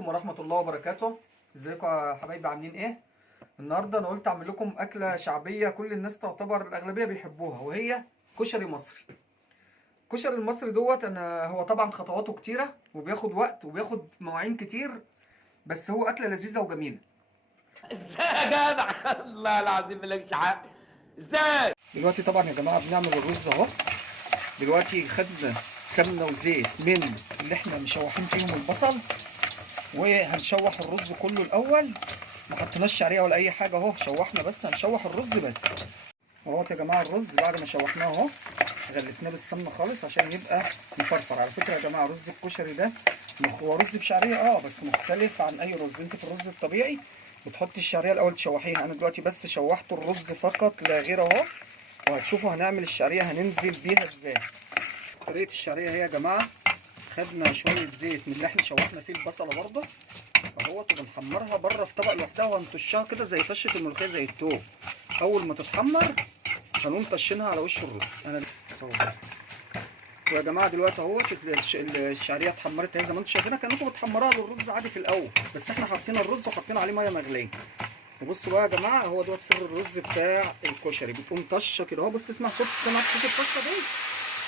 عليكم ورحمة الله وبركاته. ازيكم يا حبايبي، عاملين ايه؟ النهارده انا قلت اعمل لكم اكلة شعبية كل الناس تعتبر الاغلبية بيحبوها، وهي كشري مصري. الكشري المصري دوت هو طبعا خطواته كتيرة وبياخد وقت وبياخد مواعين كتير، بس هو اكلة لذيذة وجميلة. ازاي يا جدع؟ الله العظيم مالكش حق. ازاي؟ دلوقتي طبعا يا جماعة بنعمل الرز اهو. دلوقتي خدنا سمنة وزيت من اللي احنا مشوحين فيهم البصل، وهنشوح الرز كله الاول. ما حطيناش شعريه ولا اي حاجه اهو، شوحنا بس، هنشوح الرز بس اهوت يا جماعه. الرز بعد ما شوحناه اهو غلفناه بالسمنه خالص عشان يبقى مفرفر. على فكره يا جماعه رز الكشري ده هو رز بشعريه بس مختلف عن اي رز. انت في الرز الطبيعي بتحطي الشعريه الاول تشوحيها، انا دلوقتي بس شوحت الرز فقط لا غير اهو، وهتشوفوا هنعمل الشعريه هننزل بيها ازاي. طريقه الشعريه هي يا جماعه، خدنا شويه زيت من اللي احنا شوحنا فيه البصله برضه اهوت، وبنحمرها بره في طبق لوحدها، وهنطشها كده زي طشه الملوخيه زي التوم. اول ما تتحمر هنقوم طشينها على وش الرز. انا ويا جماعه دلوقتي اهوت الشعريه اتحمرت اهي زي ما انتم شايفينها، كانكم بتحمروها للرز عادي في الاول، بس احنا حاطين الرز وحاطين عليه ميه مغليه. وبصوا بقى يا جماعه، هو دوت سر الرز بتاع الكشري. بتقوم طشه كده اهو، بص اسمع صوت السمك، صوت الطشه دي،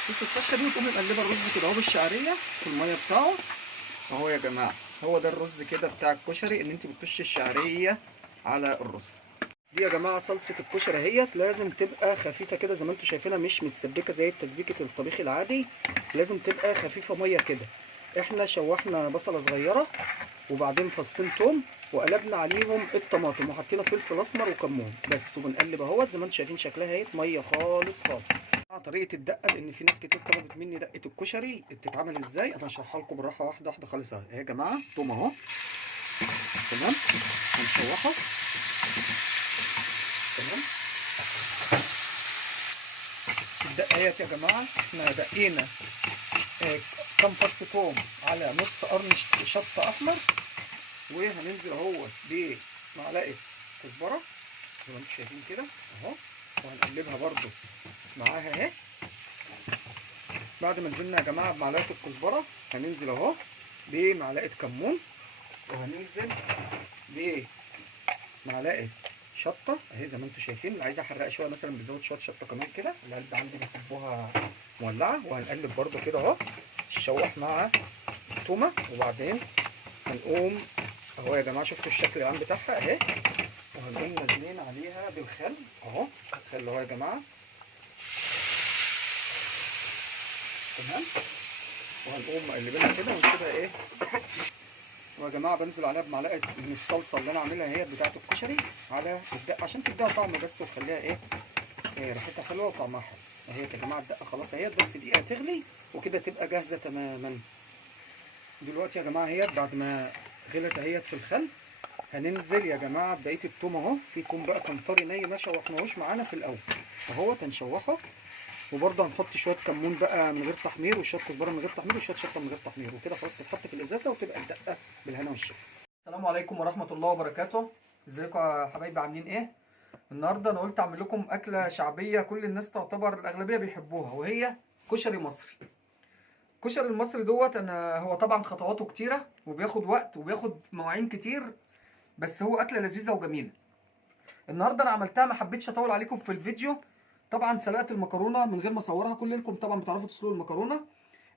صوت الطشه دي، وتقوم مقلبه الرز كده اهو بالشعريه في الميه بتاعه اهو يا جماعه. هو ده الرز كده بتاع الكشري، ان انت بتطش الشعريه على الرز. دي يا جماعه صلصه الكشري اهيت، لازم تبقى خفيفه كده زي ما انتم شايفينها، مش متسبكه زي تسبيكه الطبيخ العادي، لازم تبقى خفيفه ميه كده. احنا شوحنا بصله صغيره وبعدين فصين توم وقلبنا عليهم الطماطم وحطينا فلفل اسمر وكمون بس، وبنقلب اهوت زي ما انتم شايفين شكلها اهيت، ميه خالص خالص. طريقه الدقه، لان في ناس كتير طلبت مني دقه الكشري بتتعمل ازاي، انا هشرحها لكم بالراحه واحده واحده خالص اهي يا جماعه. توم اهو تمام، هنشوحه تمام. الدقه اهيت يا جماعه، احنا دقينا كام فص توم على نص قرن شطه احمر، وهننزل اهو بمعلقه كزبره زي ما انتم شايفين كده اهو، وهنقلبها برده معاها اهي. بعد ما نزلنا يا جماعه بمعلقه الكزبره هننزل اهو بمعلقه كمون، وهننزل بمعلقه شطه اهي زي ما انتم شايفين. اللي عايز احرق شويه مثلا بيزود شويه شطه كمان كده، القلب عندي بيحبوها مولعه. وهنقلب برده كده اهو تشوح مع التومه، وبعدين هنقوم اهو يا جماعه، شفتوا الشكل العام بتاعها اهي، وهنقوم نازلين عليها بالخل اهو، الخل اهو يا جماعه تمام. وهنقوم مقلبينها كده ونسيبها ايه. ويا جماعه بنزل عليها بمعلقه من الصلصه اللي انا عاملها هي بتاعه الكشري على الدقه عشان تديها طعم بس، وتخليها ايه ريحتها حلوه وطعمها حلو اهي يا جماعه. الدقه خلاص اهي، بس دقيقه تغلي وكده تبقى جاهزه تماما. دلوقتي يا جماعه اهي بعد ما غلت اهيت في الخل، هننزل يا جماعه ببقيه التوم اهو. في توم بقى كان طري ني ما شوحناهوش معانا في الاول اهوت، هنشوحه. وبرضه هنحط شويه كمون بقى من غير تحمير، وشويه كزبره من غير تحمير، وشويه شطه من غير تحمير، وكده خلاص تتحط في الازازه وتبقى الدقه بالهنا والشفا. السلام عليكم ورحمه الله وبركاته. ازيكم يا حبايبي، عاملين ايه؟ النهارده انا قلت اعمل لكم اكله شعبيه كل الناس تعتبر الاغلبيه بيحبوها، وهي كشري مصري. الكشري المصري دوت هو طبعا خطواته كتيره وبياخد وقت وبياخد مواعين كتير، بس هو اكله لذيذه وجميله. النهارده انا عملتها، ما حبيتش اطول عليكم في الفيديو. طبعا سلقت المكرونه من غير ما اصورها، كلكم طبعا بتعرفوا تسلقوا المكرونه.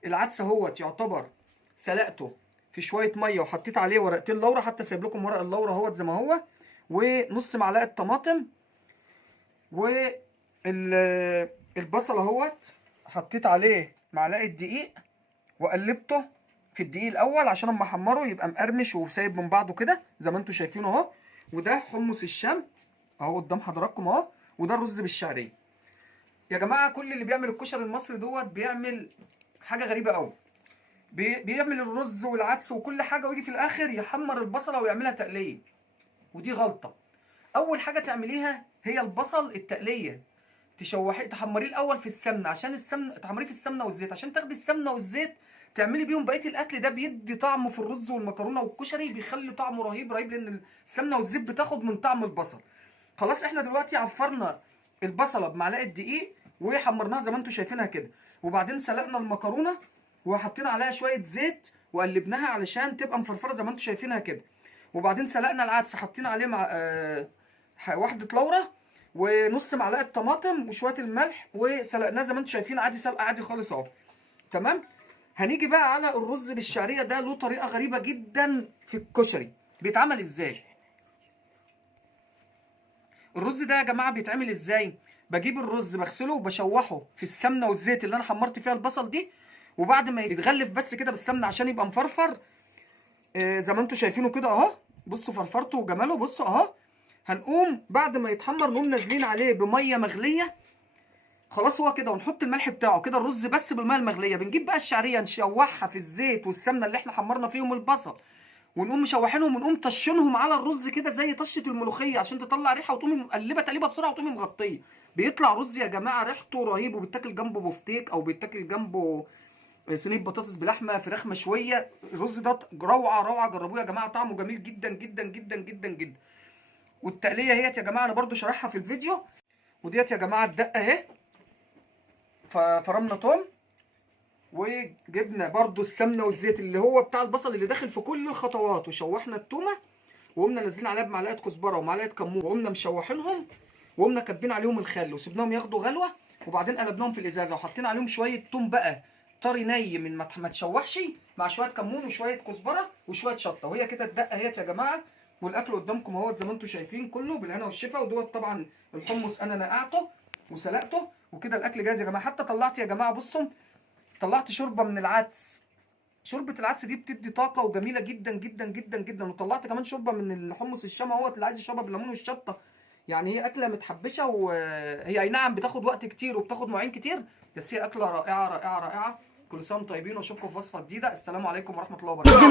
العدس اهوت يعتبر سلقته في شويه ميه وحطيت عليه ورقتين لورا، حتى سايب لكم ورق اللورا اهوت زي ما هو، ونص معلقه طماطم، والبصل اهوت حطيت عليه معلقه دقيق وقلبته في الدقيق الاول عشان اما احمره يبقى مقرمش وسايب من بعضه كده زي ما انتم شايفينه اهو. وده حمص الشام اهو قدام حضراتكم اهو، وده الرز بالشعريه. يا جماعه كل اللي بيعمل الكشري المصري دوت بيعمل حاجه غريبه قوي، بيعمل الرز والعدس وكل حاجه، ويجي في الاخر يحمر البصله ويعملها تقليه، ودي غلطه. اول حاجه تعمليها هي البصل التقليه، تحمريه الاول في السمنه، عشان السمنه تحمريه في السمنه والزيت عشان تاخدي السمنه والزيت تعملي بيهم بقيه الاكل. ده بيدي طعم في الرز والمكرونه والكشري، بيخلي طعمه رهيب رهيب، لان السمنه والزيت بتاخد من طعم البصل. خلاص احنا دلوقتي عفرنا البصله بمعلقه دقيق وحمرناها زي ما انتم شايفينها كده، وبعدين سلقنا المكرونه وحطينا عليها شويه زيت وقلبناها علشان تبقى مفرفره زي ما انتم شايفينها كده. وبعدين سلقنا العدس، حطينا عليه مع واحده لورا ونص معلقه طماطم وشويه الملح، وسلقناه زي ما انتم شايفين عادي، سلقه عادي خالص اهو. تمام. هنيجي بقى على الرز بالشعريه. ده له طريقه غريبه جدا في الكشري. بيتعمل ازاي الرز ده يا جماعه؟ بيتعمل ازاي؟ بجيب الرز بغسله وبشوحه في السمنه والزيت اللي انا حمرت فيها البصل دي، وبعد ما يتغلف بس كده بالسمنه عشان يبقى مفرفر زي ما انتم شايفينه كده اهو. بصوا فرفرته وجماله، بصوا اهو. هنقوم بعد ما يتحمر نقوم نازلين عليه بميه مغليه. خلاص هو كده، ونحط الملح بتاعه كده الرز بس بالميه المغليه. بنجيب بقى الشعريه نشوحها في الزيت والسمنه اللي احنا حمرنا فيهم البصل، ونقوم مشوحينهم ونقوم طشنهم على الرز كده زي طشه الملوخيه عشان تطلع ريحه، وتقومي مقلبه تقليبه بسرعه وتقومي مغطيه. بيطلع رز يا جماعه ريحته رهيب، وبيتاكل جنبه بفتيك او بيتاكل جنبه صينيه بطاطس بلحمه، فراخ مشويه. الرز ده روعه روعه، جربوه يا جماعه، طعمه جميل جدا جدا جدا جدا جدا. والتقليه اهيت يا جماعه انا برده شارحها في الفيديو. وديت يا جماعه الدقه اهي. فرمنا توم وجبنا برده السمنه والزيت اللي هو بتاع البصل اللي داخل في كل الخطوات، وشوحنا التومه وقمنا نازلين عليها بمعلقه كزبره ومعلقه كمون، وقمنا مشوحينهم وقمنا كاتبين عليهم الخل وسيبناهم ياخدوا غلوه، وبعدين قلبناهم في الازازه وحطينا عليهم شويه توم بقى طري ني من ما تشوحش، مع شويه كمون وشويه كزبره وشويه شطه. وهي كده الدقه اهيت يا جماعه. والاكل قدامكم اهوت زي ما انتم شايفين كله بالهنا والشفا. ودوت طبعا الحمص انا نقعته وسلقته، وكده الاكل جاهز يا جماعه. حتى طلعت يا جماعه بصوا، طلعت شوربه من العدس. شوربه العدس دي بتدي طاقه وجميله جدا جدا جدا جدا. وطلعت كمان شوربه من الحمص الشام اهوت اللي عايز يشربها بالليمون والشطه. يعني هي اكله متحبشه، وهي اي نعم بتاخد وقت كتير وبتاخد مواعين كتير، بس هي اكله رائعه رائعه رائعه. كل سنه وانتم طيبين، واشوفكم في وصفه جديده. السلام عليكم ورحمه الله وبركاته.